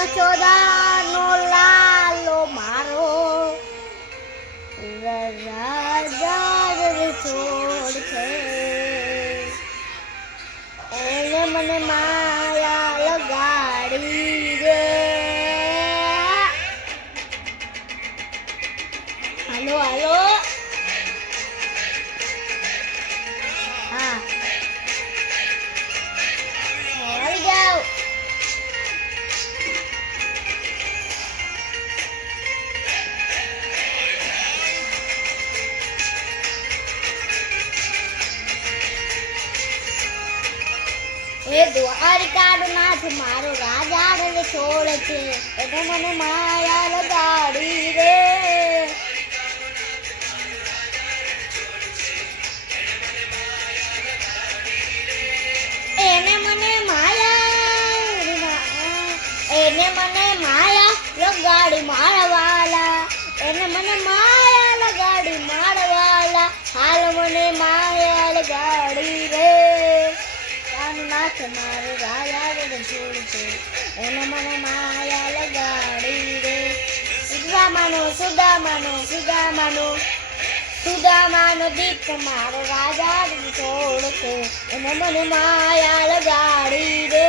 યશોદાનો લાલો મારો રાજા છોડ છે એને મને માયા લગાડી રે. હાલો હાલો હા આવી જાઓ. એ દ્વારિકાનો નાથ મારો રાજા રે છોડ છે એને મને માયા લગાડી રે. એને મને માયા લગાડી મારવાલા એને મને માયા લગાડી મારવાલા હાલ મને માયા લગાડી રે. નાથ મારો રાજા રે છોડ છે એને મને માયા લગાડી રે. સુદામાનો દીપ મારો રાજા રે છોડ છે એને મને માયા લગાડી રે.